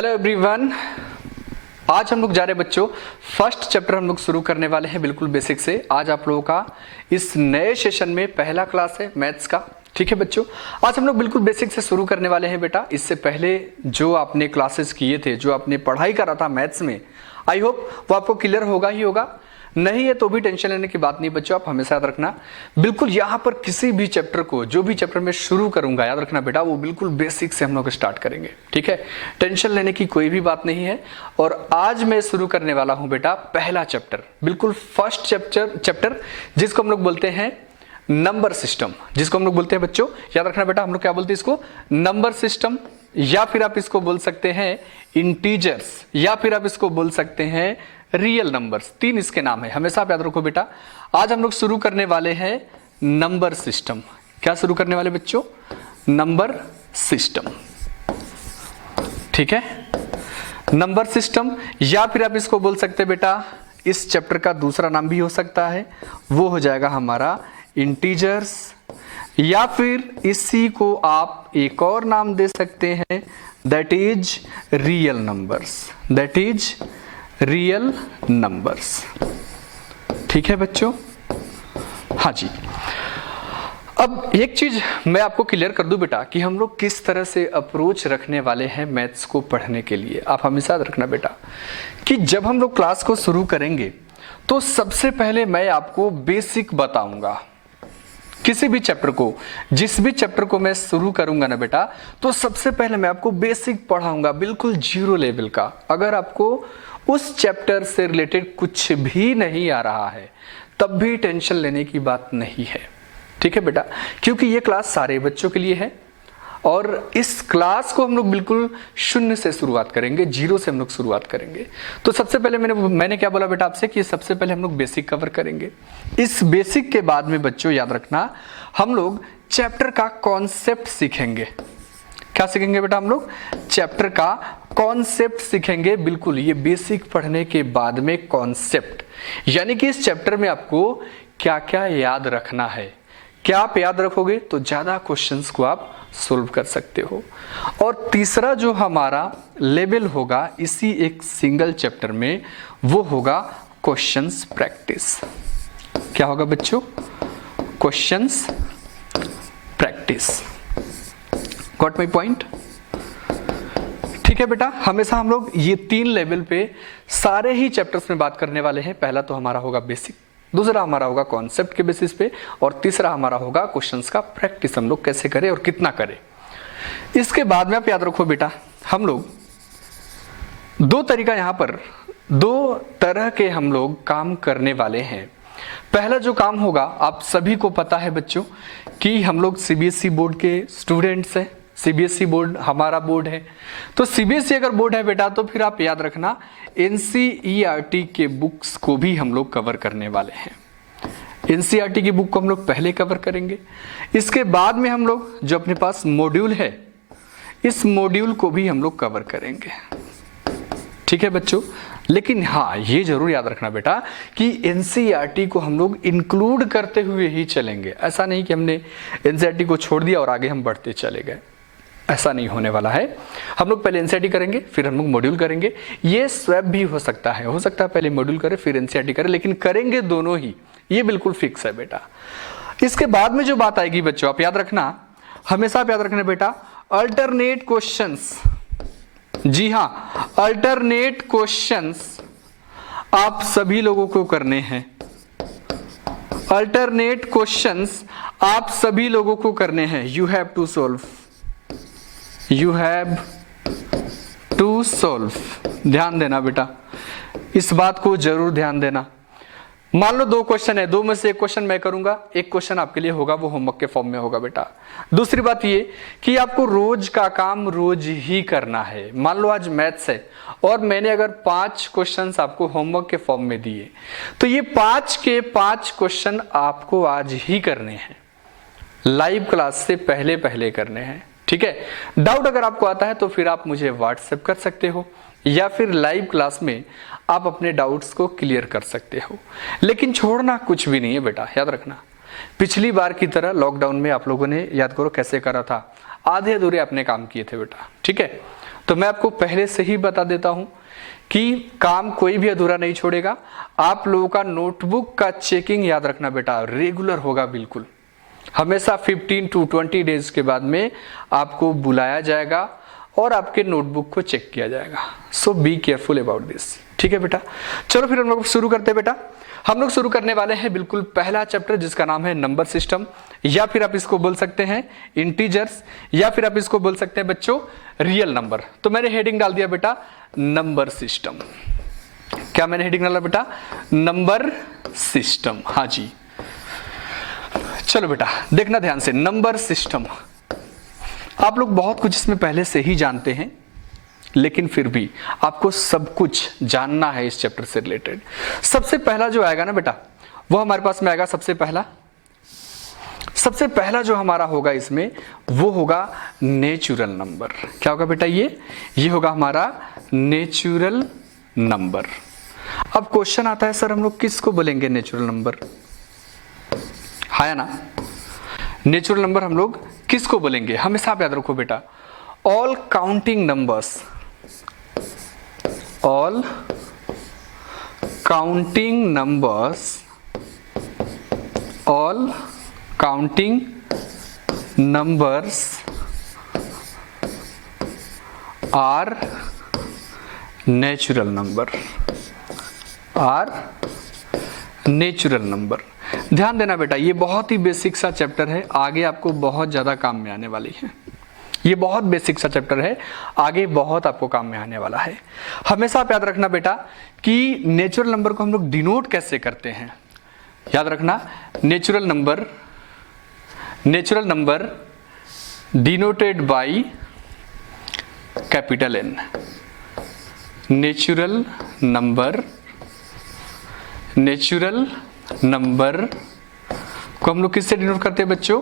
Hello everyone, आज हम लोग जा रहे हैं बच्चों फर्स्ट चैप्टर हम लोग शुरू करने वाले हैं बिल्कुल बेसिक से। आज आप लोगों का इस नए सेशन में पहला क्लास है मैथ्स का। ठीक है बच्चों, आज हम लोग बिल्कुल बेसिक से शुरू करने वाले हैं बेटा। इससे पहले जो आपने क्लासेस किए थे, जो आपने पढ़ाई करा था मैथ्स में, आई होप वो आपको क्लियर होगा ही होगा। नहीं है तो भी टेंशन लेने की बात नहीं बच्चों, आप हमेशा याद रखना बिल्कुल यहाँ पर किसी भी चैप्टर को, जो भी चैप्टर में शुरू करूंगा, याद रखना बेटा वो बिल्कुल बेसिक से हम लोग स्टार्ट करेंगे। ठीक है, टेंशन लेने की कोई भी बात नहीं है। और आज मैं शुरू करने वाला हूं बेटा पहला चैप्टर, बिल्कुल फर्स्ट चैप्टर जिसको हम लोग बोलते हैं नंबर सिस्टम, जिसको हम लोग बोलते हैं बच्चों, याद रखना बेटा हम लोग क्या बोलते हैं इसको, नंबर सिस्टम, या फिर आप इसको बोल सकते हैं इंटीजर्स, या फिर आप इसको बोल सकते हैं रियल नंबर्स। तीन इसके नाम है, हमेशा आप याद रखो बेटा। आज हम लोग शुरू करने वाले हैं नंबर सिस्टम। क्या शुरू करने वाले बच्चों? Number system. ठीक है, नंबर सिस्टम, या फिर आप इसको बोल सकते हैं बेटा, इस चैप्टर का दूसरा नाम भी हो सकता है, वो हो जाएगा हमारा इंटीजर्स, या फिर इसी को आप एक और नाम दे सकते हैं, that is real numbers, that is real numbers. ठीक है बच्चों, हाँ जी। अब एक चीज मैं आपको क्लियर कर दूं बेटा कि हम लोग किस तरह से अप्रोच रखने वाले हैं मैथ्स को पढ़ने के लिए। आप हमेशा याद रखना बेटा कि जब हम लोग क्लास को शुरू करेंगे तो सबसे पहले मैं आपको बेसिक बताऊंगा। किसी भी चैप्टर को, जिस भी चैप्टर को मैं शुरू करूंगा ना बेटा, तो सबसे पहले मैं आपको बेसिक पढ़ाऊंगा, बिल्कुल जीरो लेवल का। अगर आपको उस चैप्टर से रिलेटेड कुछ भी नहीं आ रहा है तब भी टेंशन लेने की बात नहीं है। ठीक है बेटा, क्योंकि ये क्लास सारे बच्चों के लिए है और इस क्लास को हम लोग बिल्कुल शून्य से शुरुआत करेंगे, जीरो से हम लोग शुरुआत करेंगे। तो सबसे पहले मैंने क्या बोला बेटा आपसे कि सबसे पहले हम लोग बेसिक कवर करेंगे। इस बेसिक के बाद में बच्चों याद रखना हम लोग चैप्टर का कॉन्सेप्ट सीखेंगे। क्या सीखेंगे बेटा? हम लोग चैप्टर का कॉन्सेप्ट सीखेंगे। बिल्कुल, ये बेसिक पढ़ने के बाद में कॉन्सेप्ट, यानी कि इस चैप्टर में आपको क्या क्या याद रखना है। क्या आप याद रखोगे तो ज्यादा क्वेश्चंस को आप सोल्व कर सकते हो। और तीसरा जो हमारा लेवल होगा इसी एक सिंगल चैप्टर में, वो होगा क्वेश्चंस प्रैक्टिस। क्या होगा बच्चों? Questions practice. Got my point? ठीक है बेटा, हमेशा हम लोग ये तीन लेवल पे सारे ही चैप्टर्स में बात करने वाले हैं। पहला तो हमारा होगा बेसिक, दूसरा हमारा होगा कॉन्सेप्ट के बेसिस पे, और तीसरा हमारा होगा क्वेश्चंस का प्रैक्टिस, हम लोग कैसे करें और कितना करें। इसके बाद में आप याद रखो बेटा, हम लोग दो तरीका, यहां पर दो तरह के हम लोग काम करने वाले हैं। पहला जो काम होगा, आप सभी को पता है बच्चों कि हम लोग सीबीएसई बोर्ड के स्टूडेंट्स हैं। सीबीएसई बोर्ड हमारा बोर्ड है, तो सीबीएसई अगर बोर्ड है बेटा तो फिर आप याद रखना एनसीईआरटी के बुक्स को भी हम लोग कवर करने वाले हैं। एनसीईआरटी की बुक को हम लोग पहले कवर करेंगे। इसके बाद में हम लोग जो अपने पास मॉड्यूल है, इस मॉड्यूल को भी हम लोग कवर करेंगे। ठीक है बच्चों, लेकिन हाँ ये जरूर याद रखना बेटा कि एनसीईआरटी को हम लोग इंक्लूड करते हुए ही चलेंगे। ऐसा नहीं कि हमने एनसीईआरटी को छोड़ दिया और आगे हम बढ़ते चले गए, ऐसा नहीं होने वाला है। हम लोग पहले एनसीईआरटी करेंगे, फिर हम लोग मॉड्यूल करेंगे। ये स्वैप भी हो सकता है पहले मॉड्यूल करें फिर एनसीईआरटी करें, लेकिन करेंगे दोनों ही, ये बिल्कुल फिक्स है बेटा। इसके बाद में जो बात आएगी बच्चों, आप याद रखना, हमेशा आप याद रखना बेटा, अल्टरनेट क्वेश्चंस। जी हाँ, अल्टरनेट क्वेश्चंस आप सभी लोगों को करने हैं। अल्टरनेट क्वेश्चंस आप सभी लोगों को करने हैं। You have to solve, you have to solve. ध्यान देना बेटा, इस बात को जरूर ध्यान देना। मान लो दो क्वेश्चन है, दो में से एक क्वेश्चन मैं करूंगा, एक क्वेश्चन आपके लिए होगा, वो होमवर्क के फॉर्म में होगा बेटा। दूसरी बात ये कि आपको रोज का काम रोज ही करना है। मान लो आज मैथ्स है और मैंने अगर 5 क्वेश्चंस आपको होमवर्क के फॉर्म में दिए, तो ये 5 के 5 क्वेश्चन आपको आज ही करने हैं, लाइव क्लास से पहले पहले करने हैं। ठीक है, डाउट अगर आपको आता है तो फिर आप मुझे व्हाट्सएप कर सकते हो, या फिर लाइव क्लास में आप अपने डाउट्स को क्लियर कर सकते हो। लेकिन छोड़ना कुछ भी नहीं है बेटा, याद रखना। पिछली बार की तरह लॉकडाउन में आप लोगों ने, याद करो कैसे करा था, आधे अधूरे अपने काम किए थे बेटा। ठीक है, तो मैं आपको पहले से ही बता देता हूं कि काम कोई भी अधूरा नहीं छोड़ेगा। आप लोगों का नोटबुक का चेकिंग याद रखना बेटा रेगुलर होगा, बिल्कुल हमेशा 15 to 20 डेज के बाद में आपको बुलाया जाएगा और आपके नोटबुक को चेक किया जाएगा। सो बी केयरफुल अबाउट दिस, ठीक है बेटा। चलो फिर हम लोग शुरू करते हैं बेटा। हम लोग शुरू करने वाले हैं बिल्कुल पहला चैप्टर जिसका नाम है नंबर सिस्टम, या फिर आप इसको बोल सकते हैं इंटीजर्स, या फिर आप इसको बोल सकते हैं बच्चों रियल नंबर। तो मैंने हेडिंग डाल दिया बेटा नंबर सिस्टम। क्या मैंने हेडिंग डाला बेटा? Number system. हाँ जी, चलो बेटा देखना ध्यान से। नंबर सिस्टम आप लोग बहुत कुछ इसमें पहले से ही जानते हैं, लेकिन फिर भी आपको सब कुछ जानना है इस चैप्टर से रिलेटेड। सबसे पहला जो आएगा ना बेटा वो हमारे पास में आएगा सबसे पहला जो हमारा होगा इसमें वो होगा नेचुरल नंबर। क्या होगा बेटा? ये होगा हमारा नेचुरल नंबर। अब क्वेश्चन आता है सर हम लोग किसको बोलेंगे नेचुरल नंबर? है ना, नेचुरल नंबर हम लोग किसको बोलेंगे? हमेशा आप याद रखो बेटा all counting numbers, all counting numbers, all counting numbers are natural number, are natural number. ध्यान देना बेटा ये बहुत ही बेसिक सा चैप्टर है, आगे आपको बहुत ज्यादा काम में आने वाली है। ये बहुत बेसिक सा चैप्टर है, आगे बहुत आपको काम में आने वाला है। हमेशा आप याद रखना बेटा कि नेचुरल नंबर को हम लोग डिनोट कैसे करते हैं। याद रखना natural number denoted by capital N। Natural number को हम लोग किससे डिनोट करते हैं बच्चों?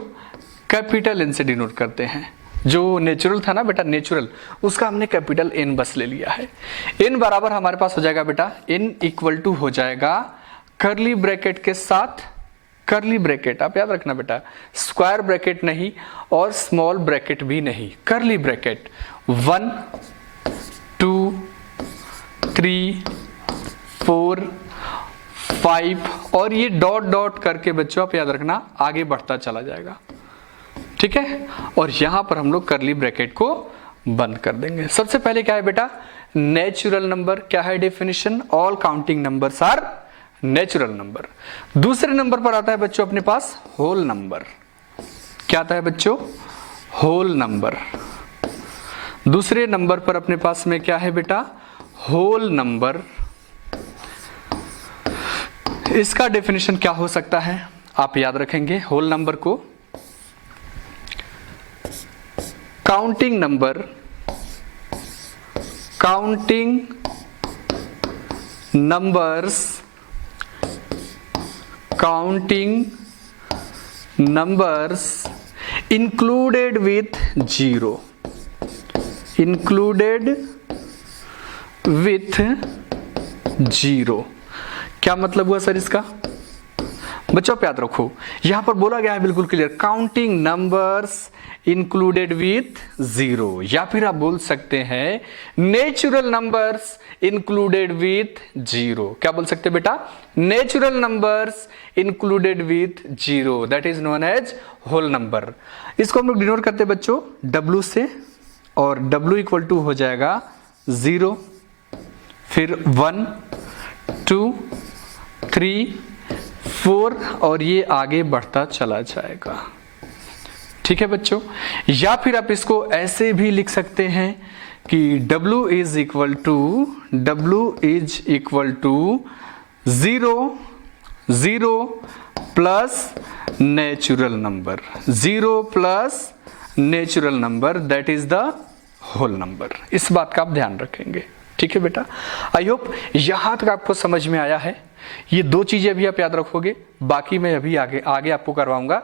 कैपिटल N से डिनोट करते हैं। जो नेचुरल था ना बेटा नेचुरल, उसका हमने कैपिटल N बस ले लिया है। N बराबर हमारे पास हो जाएगा बेटा N इक्वल टू हो जाएगा कर्ली ब्रैकेट के साथ, कर्ली ब्रैकेट आप याद रखना बेटा, स्क्वायर ब्रैकेट नहीं और स्मॉल ब्रैकेट भी नहीं, कर्ली ब्रैकेट 1 2 3 4 5 और ये डॉट डॉट करके बच्चों आप याद रखना आगे बढ़ता चला जाएगा, ठीक है। और यहां पर हम लोग कर्ली ब्रैकेट को बंद कर देंगे। सबसे पहले क्या है बेटा? Natural number. क्या है definition? All counting numbers are natural number. दूसरे नंबर पर आता है बच्चों अपने पास होल नंबर। क्या आता है बच्चों? Whole number. दूसरे नंबर पर अपने पास में क्या है बेटा? Whole number. इसका डेफिनेशन क्या हो सकता है आप याद रखेंगे? होल नंबर को counting number, counting numbers, counting numbers included with zero, included with zero. क्या मतलब हुआ सर इसका? बच्चों आप याद रखो यहां पर बोला गया है बिल्कुल clear, counting numbers included with zero, या फिर आप बोल सकते हैं natural numbers included with zero. क्या बोल सकते हैं बेटा? Natural numbers included with zero, that is known as whole number. इसको हम लोग डिनोट करते हैं बच्चों W से, और W इक्वल टू हो जाएगा 0, फिर 1 2 3 4 और ये आगे बढ़ता चला जाएगा, ठीक है बच्चों। या फिर आप इसको ऐसे भी लिख सकते हैं कि W is equal to 0 plus natural number, 0 plus natural number, that is the whole number. इस बात का आप ध्यान रखेंगे, ठीक है बेटा। आई होप यहां तक आपको समझ में आया है। ये दो चीजें भी आप याद रखोगे, बाकी मैं अभी आगे आपको करवाऊंगा।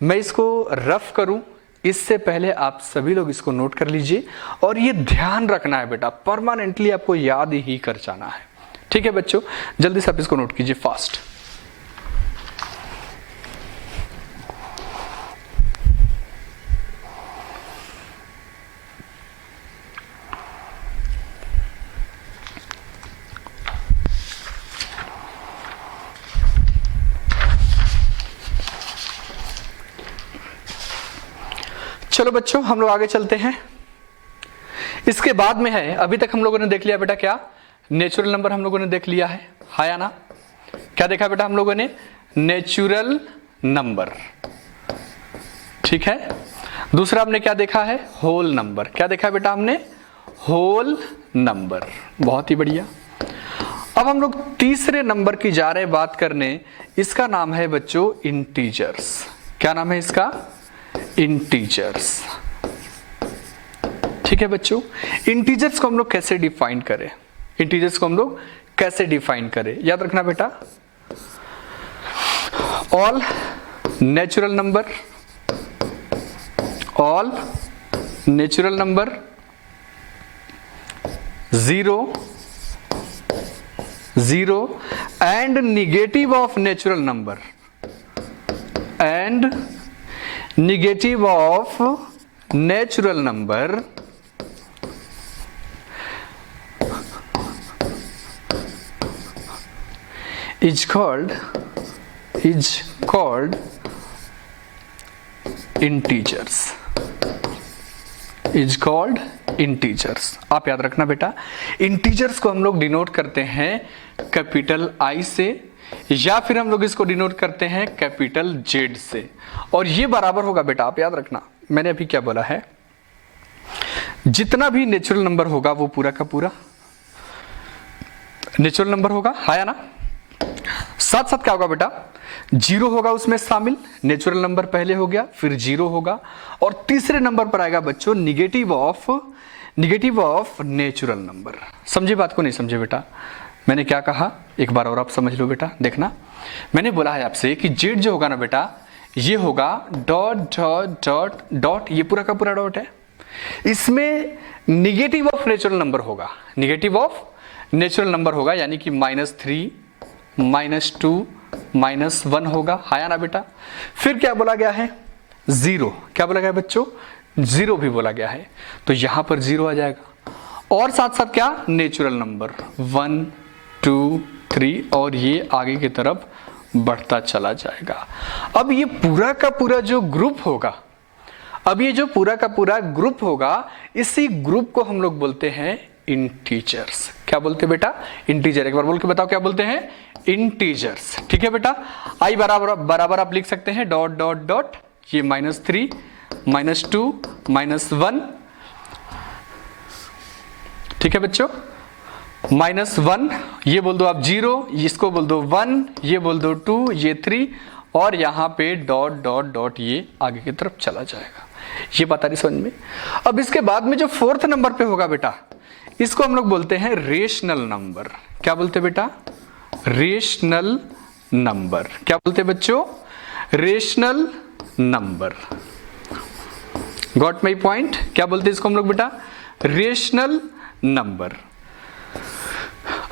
मैं इसको रफ करूं इससे पहले आप सभी लोग इसको नोट कर लीजिए, और ये ध्यान रखना है बेटा परमानेंटली आपको याद ही कर जाना है, ठीक है बच्चों। जल्दी से आप इसको नोट कीजिए फास्ट। चलो बच्चों हम लोग आगे चलते हैं। इसके बाद में है, अभी तक हम लोगों ने देख लिया बेटा क्या, नेचुरल नंबर हम लोगों ने देख लिया है, या ना? क्या देखा बेटा हम लोगों ने? नेचुरल नंबर, ठीक है। दूसरा हमने क्या देखा है? Whole number. क्या देखा बेटा हमने? होल नंबर, बहुत ही बढ़िया। अब हम लोग तीसरे नंबर की जा रहे बात करने, इसका नाम है बच्चों इंटीजर्स। क्या नाम है इसका? इंटीजर्स, ठीक है बच्चों। इंटीजर्स को हम लोग कैसे डिफाइन करें? इंटीजर्स को हम लोग कैसे डिफाइन करें? याद रखना बेटा, all natural number, all natural number, zero zero and negative of natural number, and negative of natural number is called integers, is called integers। आप याद रखना बेटा, इंटीजर्स को हम लोग डिनोट करते हैं कैपिटल आई से, या फिर हम लोग इसको डिनोट करते हैं कैपिटल जेड से, और ये बराबर होगा बेटा, आप याद रखना मैंने अभी क्या बोला है, जितना भी नेचुरल नंबर होगा वो पूरा का पूरा नेचुरल नंबर होगा, है ना? साथ साथ क्या होगा बेटा, जीरो होगा उसमें शामिल, नेचुरल नंबर पहले हो गया, फिर जीरो होगा, और तीसरे नंबर पर आएगा बच्चों निगेटिव ऑफ नेचुरल नंबर। समझे बात को? नहीं समझे बेटा? मैंने क्या कहा एक बार और आप समझ लो बेटा, देखना। मैंने बोला है आपसे कि जेड जो होगा ना बेटा, ये होगा डॉट डॉट डॉट डॉट, ये पूरा का पूरा डॉट है, इसमें निगेटिव ऑफ नेचुरल नंबर होगा, निगेटिव ऑफ नेचुरल नंबर होगा, यानी कि -3 -2 -1 होगा, हाया ना बेटा? फिर क्या बोला गया है? जीरो। क्या बोला गया बच्चों? जीरो भी बोला गया है, तो यहां पर जीरो आ जाएगा, और साथ साथ क्या? नेचुरल नंबर 1 2 3, और ये आगे की तरफ बढ़ता चला जाएगा। अब ये पूरा का पूरा जो ग्रुप होगा, अब ये जो पूरा का पूरा ग्रुप होगा, इसी ग्रुप को हम लोग बोलते हैं इंटीजर्स। क्या बोलते हैं बेटा? इंटीजर। एक बार बोल के बताओ क्या बोलते हैं? इंटीजर्स, ठीक है बेटा। आई बराबर आप लिख सकते हैं डॉट डॉट डॉट, ये -3 -2 -1, ठीक है बच्चों, -1, ये बोल दो आप 0, इसको बोल दो 1, ये बोल दो 2, ये 3, और यहां पे डॉट डॉट डॉट ये आगे की तरफ चला जाएगा। ये बात आ रही समझ में? अब इसके बाद में जो फोर्थ नंबर पे होगा बेटा, इसको हम लोग बोलते हैं रेशनल नंबर। क्या बोलते हैं बेटा? Rational number. क्या बोलते हैं बच्चों? Rational number. Got my point? क्या बोलते हैं इसको हम लोग बेटा? Rational number.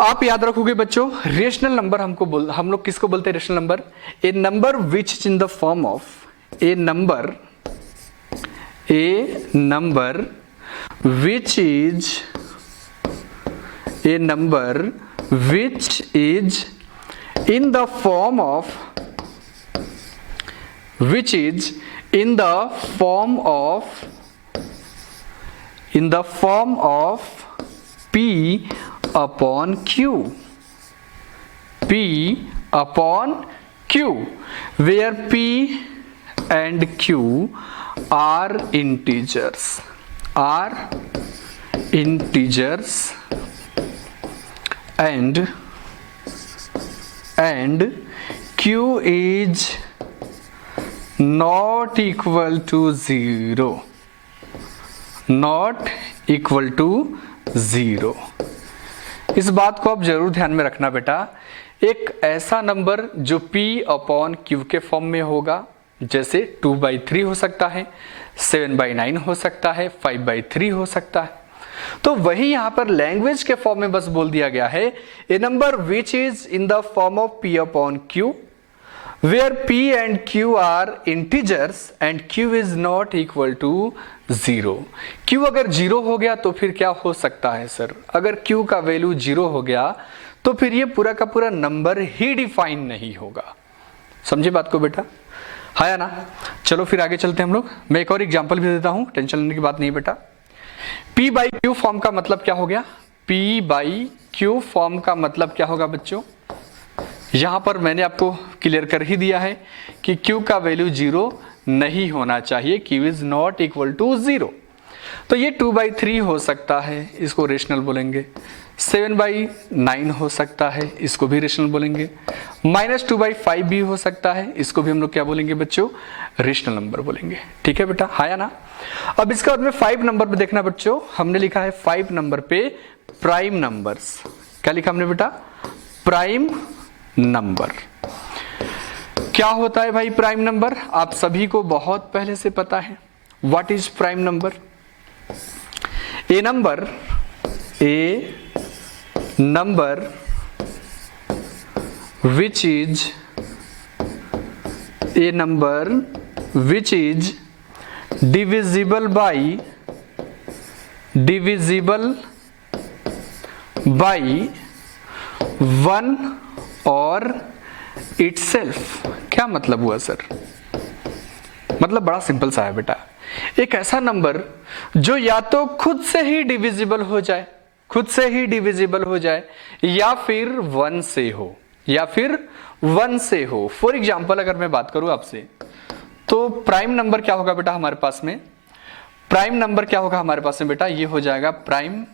आप याद रखोगे बच्चों, रेशनल नंबर हम लोग किसको बोलते हैं? Rational number, A number which is in the form of A number which is a number which is in the form of P upon Q, where P and Q are integers, and Q is not equal to 0, इस बात को आप जरूर ध्यान में रखना बेटा। एक ऐसा नंबर जो P अपॉन Q के फॉर्म में होगा, जैसे 2/3 हो सकता है, 7/9 हो सकता है, 5/3 हो सकता है, तो वही यहां पर लैंग्वेज के फॉर्म में बस बोल दिया गया है a number which is in the form of P upon Q, where P and Q are integers and Q is not equal to 0। Q अगर 0 हो गया तो फिर क्या हो सकता है सर? अगर Q का वैल्यू 0 हो गया तो फिर ये पूरा का पूरा नंबर ही डिफाइन नहीं होगा। समझे बात को बेटा? हाँ या ना? चलो फिर आगे चलते हैं हम लोग। मैं एक और एग्जांपल भी देता हूं, टेंशन लेने की बात नहीं बेटा। P बाई क्यू फॉर्म का मतलब क्या हो गया? P बाई क्यू फॉर्म का मतलब क्या होगा बच्चों? यहां पर मैंने आपको क्लियर कर ही दिया है कि Q का वैल्यू 0 नहीं होना चाहिए, Q is not equal to 0। तो ये 2/3 हो सकता है, इसको रेशनल बोलेंगे। 7/9 हो सकता है, इसको भी रेशनल बोलेंगे। -2/5 भी हो सकता है, इसको भी हम लोग क्या बोलेंगे बच्चों? रेशनल नंबर बोलेंगे। ठीक है बेटा, हाँ या ना? अब इसके बाद में 5 नंबर पे देखना बच्चों, हमने लिखा है 5 नंबर पे प्राइम नंबर्स। क्या लिखा हमने बेटा? Prime number. क्या होता है भाई प्राइम नंबर? आप सभी को बहुत पहले से पता है। What is prime number? A number which is divisible by 1 और itself। क्या मतलब हुआ सर? मतलब बड़ा सिंपल सा है बेटा, एक ऐसा नंबर जो या तो खुद से ही डिविजिबल हो जाए, या फिर 1 से हो, फॉर एग्जाम्पल अगर मैं बात करूं आपसे, तो प्राइम नंबर क्या होगा बेटा हमारे पास में? प्राइम नंबर क्या होगा हमारे पास में बेटा? ये हो जाएगा प्राइम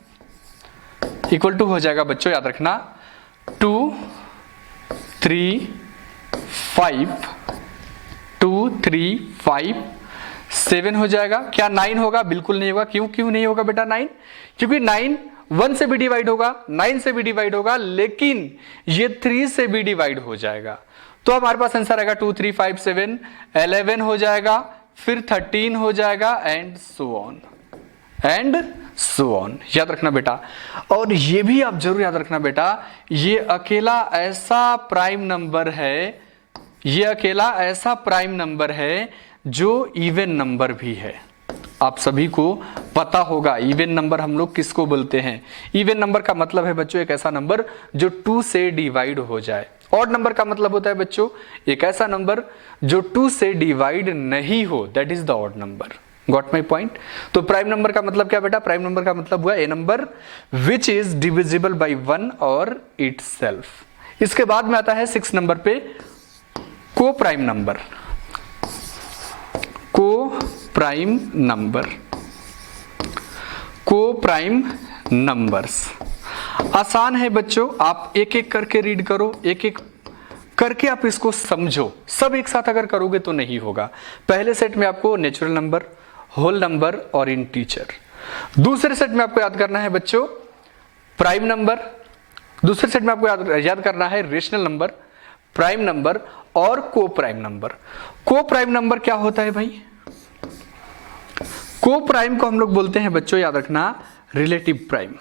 इक्वल टू हो जाएगा बच्चों, याद रखना, 2 3 5 2 3 5 7 हो जाएगा। क्या 9 होगा? बिल्कुल नहीं होगा। क्यों नहीं होगा बेटा 9? क्योंकि 9 1 से भी डिवाइड होगा, 9 से भी डिवाइड होगा, लेकिन ये 3 से भी डिवाइड हो जाएगा। तो हमारे पास आंसर आएगा 2 3 5 7 11 हो जाएगा, फिर 13 हो जाएगा, एंड सो ऑन। याद रखना बेटा। और ये भी आप जरूर याद रखना बेटा, ये अकेला ऐसा प्राइम नंबर है जो इवन नंबर भी है। आप सभी को पता होगा इवन नंबर हम लोग किसको बोलते हैं? इवन नंबर का मतलब है बच्चों एक ऐसा नंबर जो 2 से डिवाइड हो जाए। ऑड नंबर का मतलब होता है बच्चों एक ऐसा नंबर जो 2 से डिवाइड नहीं हो, that is the odd number. Got my point? तो प्राइम नंबर का मतलब क्या बेटा? प्राइम नंबर का मतलब हुआ a number which is divisible by 1 और इटसेल्फ। इसके बाद में आता है 6 नंबर पे को प्राइम नंबर्स। आसान है बच्चों, आप एक एक करके रीड करो, एक एक करके आप इसको समझो। सब एक साथ अगर करोगे तो नहीं होगा। पहले सेट में आपको नेचुरल नंबर, होल नंबर और इंटीजर। दूसरे सेट में आपको याद करना है बच्चों प्राइम नंबर। दूसरे सेट में आपको याद करना है रेशनल नंबर, प्राइम नंबर और को प्राइम नंबर। को प्राइम नंबर क्या होता है भाई? को प्राइम को हम लोग बोलते हैं बच्चों, याद रखना, रिलेटिव प्राइम।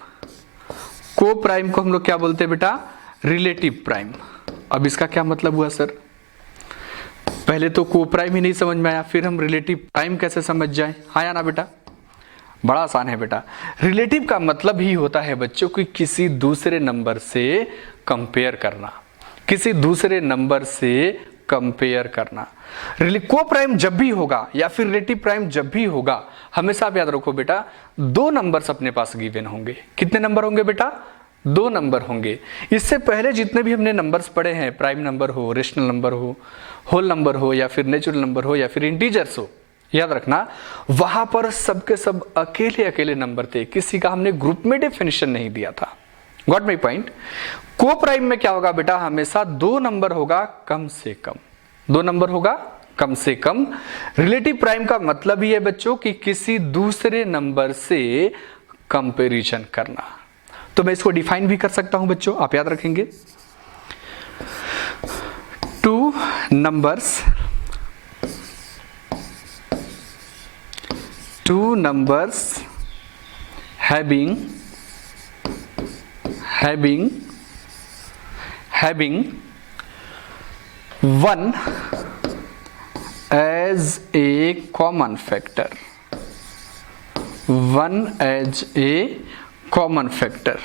को प्राइम को हम लोग क्या बोलते हैं बेटा? Relative prime. अब इसका क्या मतलब हुआ सर? पहले तो को प्राइम ही नहीं समझ में आया, फिर हम रिलेटिव प्राइम कैसे समझ जाएं? हाँ या ना बेटा? बड़ा आसान है बेटा। रिलेटिव का मतलब ही होता है बच्चों कि किसी दूसरे नंबर से कंपेयर करना, को प्राइम जब भी होगा या फिर रिलेटिव प्राइम जब भी होगा, हमेशा आप याद रखो बेटा 2 नंबर्स अपने पास गिवन होंगे। कितने नंबर होंगे बेटा? 2 नंबर होंगे। इससे पहले जितने भी हमने नंबर्स पढ़े हैं, प्राइम नंबर हो, रेशनल नंबर हो, होल नंबर हो, या फिर नेचुरल नंबर हो, या फिर इंटीजर्स हो, याद रखना वहां पर सबके सब अकेले अकेले नंबर थे, किसी का हमने ग्रुप में डेफिनेशन नहीं दिया था। Got my point? को प्राइम में क्या होगा बेटा? हमेशा 2 नंबर होगा कम से कम, 2 नंबर होगा कम से कम। रिलेटिव प्राइम का मतलब ही है बच्चों कि किसी दूसरे नंबर से कंपैरिजन करना। तो मैं इसको डिफाइन भी कर सकता हूं बच्चों, आप याद रखेंगे। 2 numbers having 1 as a common factor, 1 as a common factor।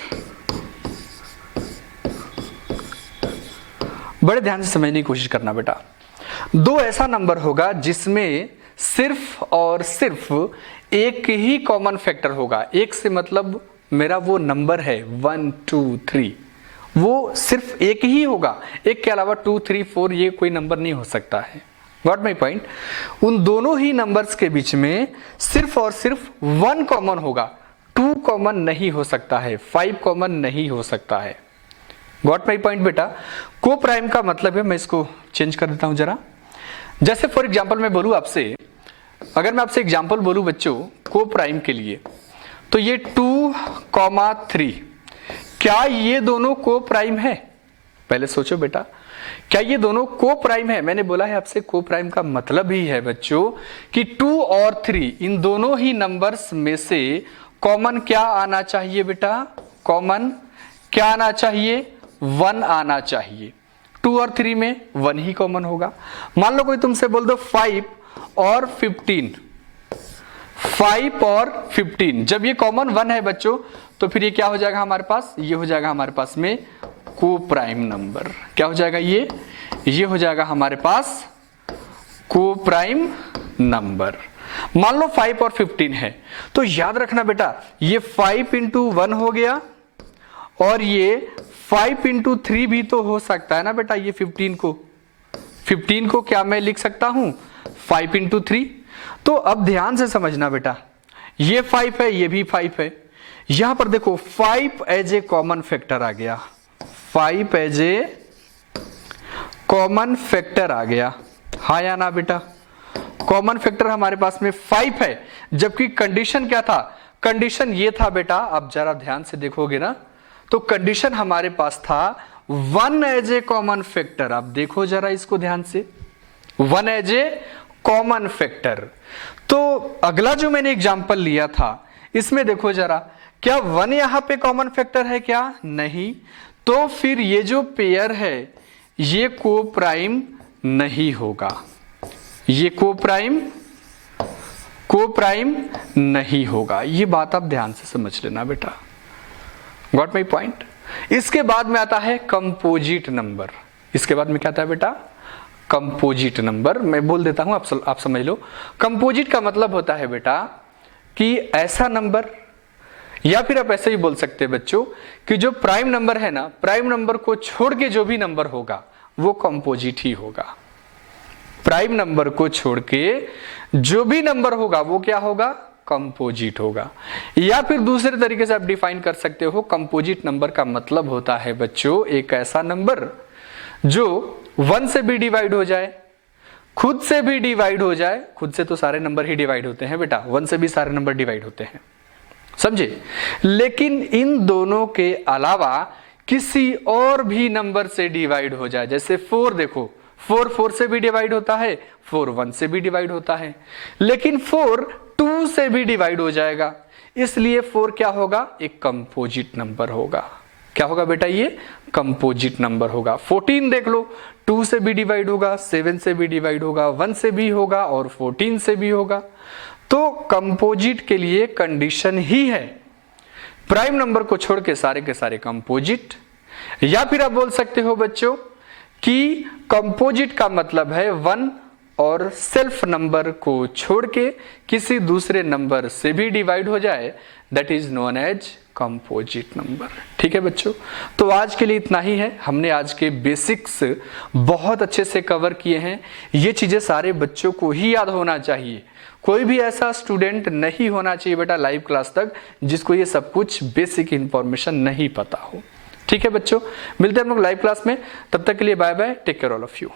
बड़े ध्यान से समझने की कोशिश करना बेटा। दो ऐसा नंबर होगा जिसमें सिर्फ और सिर्फ एक ही कॉमन फैक्टर होगा। एक से मतलब मेरा वो नंबर है 1 2 3, वो सिर्फ एक ही होगा, एक के अलावा 2 3 4 ये कोई नंबर नहीं हो सकता है। Got my point? उन दोनों ही नंबर्स के बीच में सिर्फ और सिर्फ 1 कॉमन होगा, 2 कॉमन नहीं हो सकता है, 5 कॉमन नहीं हो सकता है। गॉट माई पॉइंट बेटा? को प्राइम का मतलब है, मैं इसको चेंज कर देता हूं जरा। जैसे फॉर एग्जाम्पल मैं बोलूं आपसे, अगर मैं आपसे एग्जाम्पल बोलूं बच्चों को प्राइम के लिए, तो ये 2, 3, क्या ये दोनों को प्राइम है? पहले सोचो बेटा, क्या ये दोनों को प्राइम है? मैंने बोला है आपसे को प्राइम का मतलब ही है बच्चों कि 2 और 3 इन दोनों ही नंबर्स में से कॉमन क्या आना चाहिए बेटा? कॉमन क्या आना चाहिए? 1 आना चाहिए। 2 और 3 में 1 ही कॉमन होगा। मान लो कोई तुमसे बोल दो 5 और 15, 5 और 15, जब ये कॉमन 1 है बच्चों तो फिर ये क्या हो जाएगा हमारे पास? ये हो जाएगा हमारे पास में को प्राइम नंबर। क्या हो जाएगा ये हो जाएगा हमारे पास को प्राइम नंबर। मान लो 5 और 15 है, तो याद रखना बेटा ये 5 इंटू 1 हो गया और ये 5 इंटू 3 भी तो हो सकता है ना बेटा। ये 15 को क्या मैं लिख सकता हूं? 5 इंटू 3। तो अब ध्यान से समझना बेटा, ये 5 है, ये भी 5 है। यहां पर देखो 5 एज ए कॉमन फैक्टर आ गया, 5 एज ए कॉमन फैक्टर आ गया, हाँ या ना बेटा? कॉमन फैक्टर हमारे पास में 5 है, जबकि कंडीशन क्या था? कंडीशन ये था बेटा, अब जरा ध्यान से देखोगे ना तो कंडीशन हमारे पास था 1 एज ए कॉमन फैक्टर। अब देखो जरा इसको ध्यान से, 1 एज ए कॉमन फैक्टर। तो अगला जो मैंने एग्जांपल लिया था इसमें देखो जरा, क्या 1 यहां पे कॉमन फैक्टर है क्या? नहीं। तो फिर ये जो पेयर है ये को प्राइम नहीं होगा, ये को प्राइम नहीं होगा। ये बात आप ध्यान से समझ लेना बेटा। Got my point? इसके बाद में आता है कंपोजिट नंबर। इसके बाद में क्या आता है बेटा? Composite number. मैं बोल देता हूं, आप समझ लो। कंपोजिट का मतलब होता है बेटा कि ऐसा नंबर, या फिर आप ऐसे ही बोल सकते हैं बच्चों कि जो प्राइम नंबर है ना, प्राइम नंबर को छोड़ के जो भी नंबर होगा वो कंपोजिट ही होगा। प्राइम नंबर को छोड़ के जो भी नंबर होगा वो क्या होगा? कंपोजिट होगा। या फिर दूसरे तरीके से आप डिफाइन कर सकते हो, कंपोजिट नंबर का मतलब होता है बच्चों एक ऐसा नंबर जो 1 से भी डिवाइड हो जाए, खुद से भी डिवाइड हो जाए। खुद से तो सारे नंबर ही डिवाइड होते हैं बेटा, 1 से भी सारे नंबर डिवाइड होते हैं, समझे? लेकिन इन दोनों के अलावा किसी और भी नंबर से डिवाइड हो जाए। जैसे 4 देखो, 4 से भी डिवाइड होता है, 4 1 से भी डिवाइड होता है, लेकिन 4 2 से भी डिवाइड हो जाएगा। इसलिए 4 क्या होगा? एक कंपोजिट नंबर होगा। क्या होगा बेटा? ये कंपोजिट नंबर होगा। 14 देख लो, 2 से भी डिवाइड होगा, 7 से भी डिवाइड होगा, 1 से भी होगा और 14 से भी होगा। तो कंपोजिट के लिए कंडीशन ही है प्राइम नंबर को छोड़ के सारे कंपोजिट। या फिर आप बोल सकते हो बच्चों कि कंपोजिट का मतलब है 1 और सेल्फ नंबर को छोड़ के किसी दूसरे नंबर से भी डिवाइड हो जाए, that is known as composite number. ठीक है बच्चों, तो आज के लिए इतना ही है। हमने आज के बेसिक्स बहुत अच्छे से कवर किए हैं। ये चीजें सारे बच्चों को ही याद होना चाहिए। कोई भी ऐसा स्टूडेंट नहीं होना चाहिए बेटा लाइव क्लास तक जिसको ये सब कुछ बेसिक इंफॉर्मेशन नहीं पता हो। ठीक है बच्चों, मिलते हैं हम लोग लाइव क्लास में। तब तक के लिए bye bye, take care all of you.